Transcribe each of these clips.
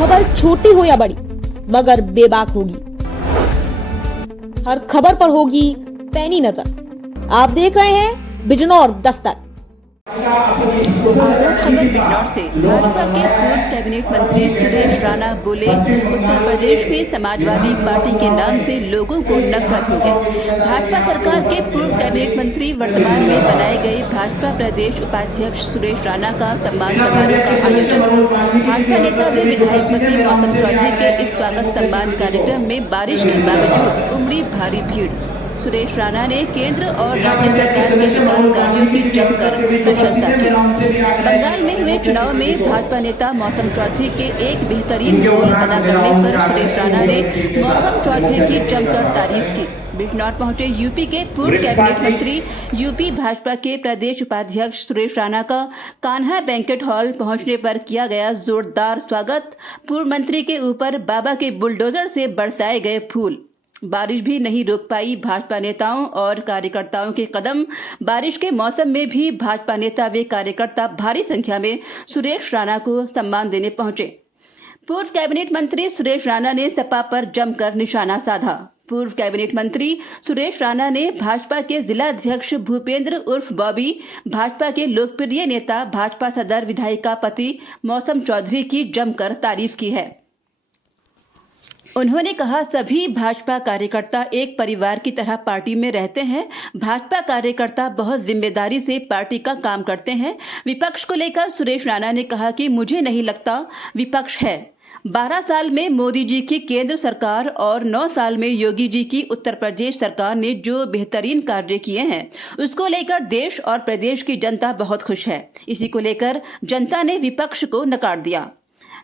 खबर छोटी हो या बड़ी मगर बेबाक होगी। हर खबर पर होगी पैनी नजर। आप देख रहे हैं बिजनौर दस्तक। आदर खबर बिजनौर से। भाजपा के पूर्व कैबिनेट मंत्री सुरेश राणा बोले, उत्तर प्रदेश में समाजवादी पार्टी के नाम से लोगों को नफरत हो गई। भाजपा सरकार के पूर्व कैबिनेट मंत्री वर्तमान में बनाए गए भाजपा प्रदेश उपाध्यक्ष सुरेश राणा का सम्मान समारोह का आयोजन। भाजपा नेता व विधायक मंत्री मौसम चौधरी के इस स्वागत सम्मान कार्यक्रम में बारिश के बावजूद उमड़ी भारी भीड़। सुरेश राणा ने केंद्र और राज्य सरकार के विकास कार्यों की जमकर प्रशंसा की। बंगाल में हुए चुनाव में भाजपा नेता मौसम चौधरी के एक बेहतरीन रोल अदा करने पर सुरेश राणा ने मौसम चौधरी की जमकर तारीफ की। बिजनौर पहुंचे यूपी के पूर्व कैबिनेट मंत्री, यूपी भाजपा के प्रदेश उपाध्यक्ष सुरेश राणा का कान्हा बैंकेट हॉल पहुंचने पर किया गया जोरदार स्वागत। पूर्व मंत्री के ऊपर बाबा के बुलडोजर से बरसाए गए फूल। बारिश भी नहीं रोक पाई भाजपा नेताओं और कार्यकर्ताओं के कदम। बारिश के मौसम में भी भाजपा नेता व कार्यकर्ता भारी संख्या में सुरेश राणा को सम्मान देने पहुंचे। पूर्व कैबिनेट मंत्री सुरेश राणा ने सपा पर जमकर निशाना साधा। पूर्व कैबिनेट मंत्री सुरेश राणा ने भाजपा के जिला अध्यक्ष भूपेंद्र उर्फ बॉबी, भाजपा के लोकप्रिय नेता भाजपा सदर विधायिका पति मौसम चौधरी की जमकर तारीफ की है। उन्होंने कहा, सभी भाजपा कार्यकर्ता एक परिवार की तरह पार्टी में रहते हैं। भाजपा कार्यकर्ता बहुत जिम्मेदारी से पार्टी का काम करते हैं। विपक्ष को लेकर सुरेश राणा ने कहा कि मुझे नहीं लगता विपक्ष है। 12 साल में मोदी जी की केंद्र सरकार और 9 साल में योगी जी की उत्तर प्रदेश सरकार ने जो बेहतरीन कार्य किए हैं, उसको लेकर देश और प्रदेश की जनता बहुत खुश है। इसी को लेकर जनता ने विपक्ष को नकार दिया।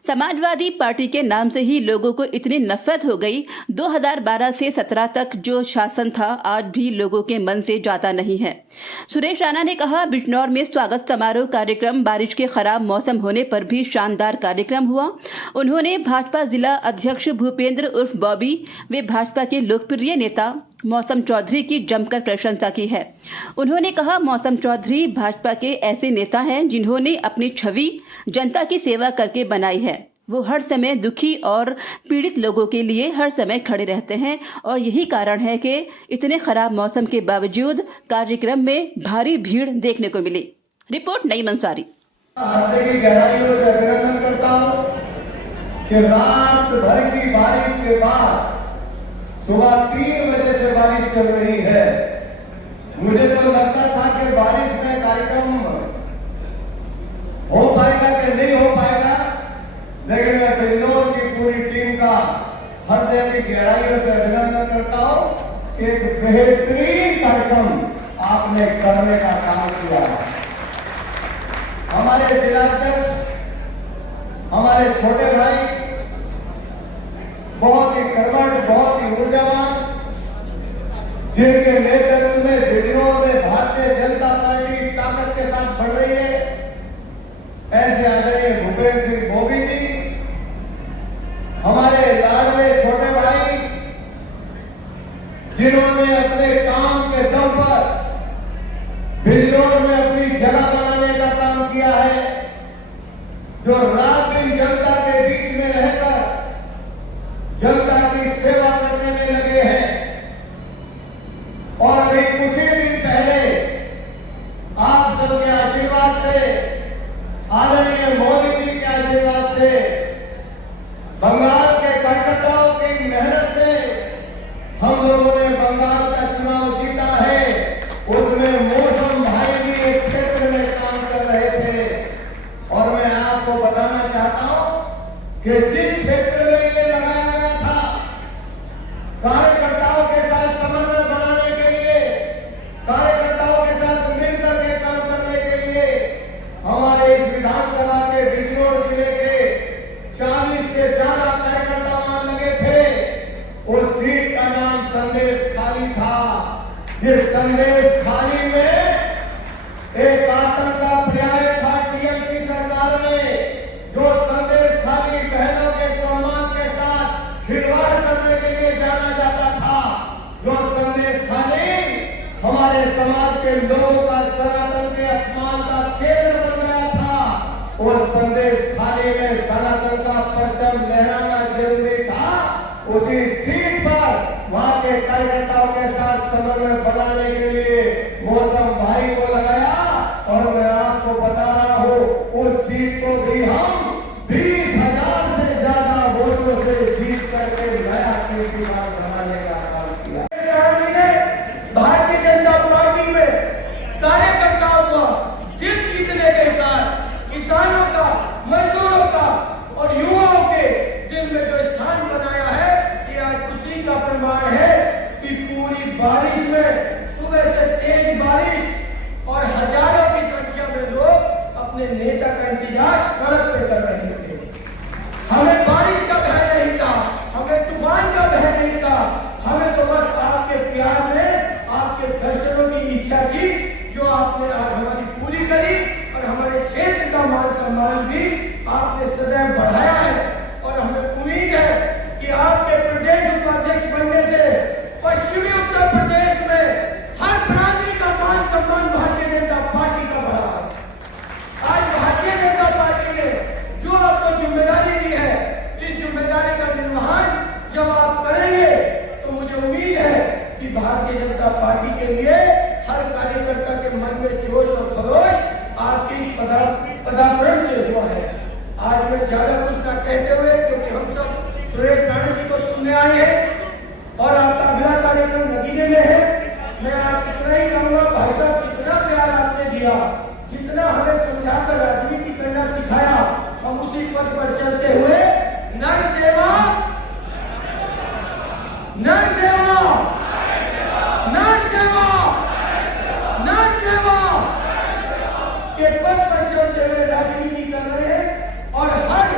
समाजवादी पार्टी के नाम से ही लोगों को इतनी नफरत हो गई। 2012 से 17 तक जो शासन था आज भी लोगों के मन से जाता नहीं है। सुरेश राणा ने कहा, बिजनौर में स्वागत समारोह कार्यक्रम बारिश के खराब मौसम होने पर भी शानदार कार्यक्रम हुआ। उन्होंने भाजपा जिला अध्यक्ष भूपेंद्र उर्फ बॉबी व भाजपा के लोकप्रिय नेता मौसम चौधरी की जमकर प्रशंसा की है। उन्होंने कहा, मौसम चौधरी भाजपा के ऐसे नेता हैं जिन्होंने अपनी छवि जनता की सेवा करके बनाई है। वो हर समय दुखी और पीड़ित लोगों के लिए हर समय खड़े रहते हैं और यही कारण है कि इतने खराब मौसम के बावजूद कार्यक्रम में भारी भीड़ देखने को मिली। रिपोर्ट नईम अंसारी। रात भर की बारिश के बाद सुबह 3 बजे से बारिश चल रही है। मुझे तो लगता था कि बारिश में कार्यक्रम हो पाएगा कि नहीं हो पाएगा, लेकिन मैं बिजनौर की पूरी टीम का हृदय की गहराइयों से अभिनंदन करता हूं कि एक बेहतरीन कार्यक्रम आपने करने का काम किया। हमारे जिलाध्यक्ष, हमारे छोटे भाई बहुत ही कर्मठ, बहुत ही ऊर्जावान, जिनके नेतृत्व में बिजनौर में भारतीय जनता पार्टी ताकत के साथ बढ़ रही है, ऐसे आदरणीय भूपेंद्र सिंह बॉबी जी, हमारे लाडले छोटे भाई, जिन्होंने अपने काम के दम पर बिजनौर में अपनी जगह बनाने का काम किया है, जो रात दिन जनता के बीच में रहकर जनता की सेवा करने में लगे हैं। और अभी कुछ ही दिन पहले आप सबके आशीर्वाद से, आदरणीय मोदी जी के आशीर्वाद से, बंगाल के कार्यकर्ताओं की मेहनत से हम लोगों ने बंगाल का चुनाव जीता है। उसमें मौसम भाई भी एक क्षेत्र में काम कर रहे थे और मैं आपको बताना चाहता हूं कि जिस क्षेत्र में ये लगाया गया था, कार्यकर्ताओं के साथ समन्वय बनाने के लिए, कार्यकर्ताओं के साथ मिलकर के काम करने के लिए, हमारे इस विधानसभा के बिजनौर जिले के 40 से ज्यादा कार्यकर्ता वहां लगे थे। उस सीट का नाम संदेश खाली था। जिस संदेश खाली में एक आतंक का पर्याय था टीएमसी सरकार में, जो संदेश खाली बहनों के सम्मान के साथ खिलवाड़ करने के लिए जाना जाता था, जो संदेश खाली हमारे समाज के लोगों का सनातन के अपमान का केंद्र बन गया था। उस संदेश खाली में सनातन दल का परचम लहराना जरूरी था। उसी सीट पर वहां के कार्यकर्ताओं के साथ समन्वय बनाने के लिए मौसम भाई को लगाया और मैं आपको बता रहा हूं उस सीट को भी हम 20,000 से ज्यादा वोटों से जीत करके नया कीर्तिमान बनाने का काम किया। भारतीय जनता पार्टी में कार्यकर्ताओं का दिल जीतने के साथ किसानों का, मजदूरों का और युवाओं के दिल में जो स्थान बनाया है, ये आज उसी का प्रमाण है कि पूरी बारिश में, सुबह से तेज बारिश और हजारों की संख्या में लोग अपने नेता का इंतजार सड़क पे कर रहे थे। हमें बारिश का भय नहीं था, हमें तूफान का भय नहीं था, हमें तो बस आपके प्यार में, आपके दर्शनों की इच्छा थी, जो आपने आज हमारी पूरी करी और हमारे क्षेत्र का मान सम्मान भी आपने सदैव बढ़ाया है। और हमें उम्मीद है कि आपके प्रदेश उपाध्यक्ष बनने से पश्चिमी उत्तर प्रदेश में हर बिरादरी का मान सम्मान भारतीय जनता पार्टी का बढ़ा है। आज भारतीय जनता पार्टी ने जो आपको जिम्मेदारी दी है, इस जिम्मेदारी का निर्वहन जब आप करेंगे तो मुझे उम्मीद है कि भारतीय जनता पार्टी के लिए हर कार्यकर्ता के मन में जोश और खरोश आपकी पदार्पण से हुआ है। आज मैं ज्यादा कुछ ना कहते हुए, क्योंकि हम सब सुरेश राणा जी को सुनने आए हैं और आपका अगला कार्यक्रम नतीजे में है, मैं आप इतना ही कहूँगा, भाई साहब जितना प्यार आपने दिया, जितना हमें समझाकर राजनीति करना सिखाया, हम उसी पथ पर चलते हुए नर सेवा, नर सेवा, नर सेवा, नर सेवा के पथ पर चलते हुए राजनीति कर रहे हैं और हर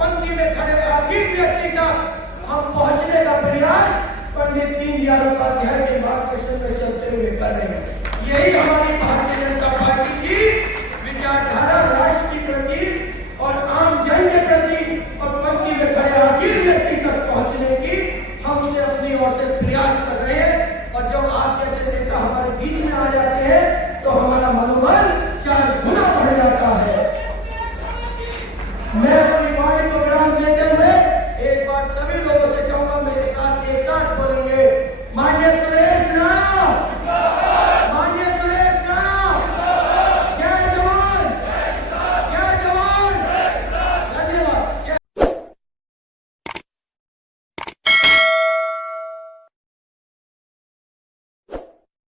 पंक्ति में खड़े आखिरी व्यक्ति तक हम पहुंचने का प्रयास पंडित दीनदयाल उपाध्याय के मार्गदर्शन में चलते हुए कर रहे हैं। यही हमारी भारतीय जनता पार्टी की विचारधारा